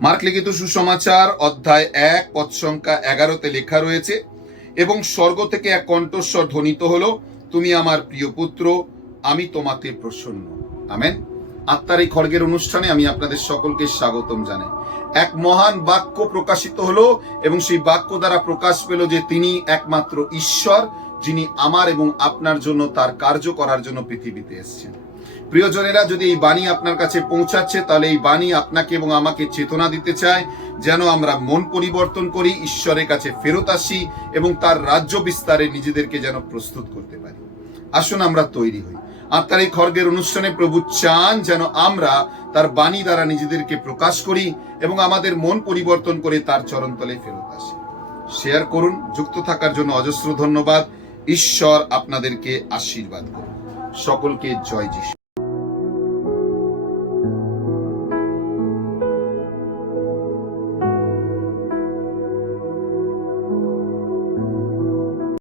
Mark লিখিত সুসমাচার, অধ্যায় এক, পদ সংখ্যা এগারোতে লেখা রয়েছে, এবং স্বর্গ থেকে এক কণ্ঠস্বর ধ্বনিত হলো, তুমি আমার প্রিয় পুত্র, আমি তোমাতে প্রসন্ন। আমেন। আত্মার এই খড়গের অনুষ্ঠানে আমি আপনাদের সকলকে স্বাগতম জানাই। এক মহান বাক্য প্রকাশিত হলো, এবং সেই বাক্য দ্বারা প্রকাশ পেল যে তিনি একমাত্র ঈশ্বর, যিনি আমার এবং আপনার জন্য তার কার্য করার জন্য পৃথিবীতে এসেছেন। প্রিয়জনেরা, যদি এই বাণী আপনার কাছে পৌঁছাচ্ছে, তাহলে এই বাণী আপনাকে এবং আমাকে চেতনা দিতে চায়, যেন আমরা মন পরিবর্তন করি, ঈশ্বরের কাছে ফেরত আসি এবং তার রাজ্য বিস্তারে নিজেদেরকে যেন প্রস্তুত করতে পারি। আসুন আমরা তৈরি হই। আত্মার এই খর্গের অনুষ্ঠানে প্রভু চান যেন আমরা তার বাণী দ্বারা নিজেদেরকে প্রকাশ করি এবং আমাদের মন পরিবর্তন করে তার চরণতলে ফেরত আসি। শেয়ার করুন, যুক্ত থাকার জন্য অজস্র ধন্যবাদ। ঈশ্বর আপনাদেরকে আশীর্বাদ করুন। সকলকে জয় যিশু।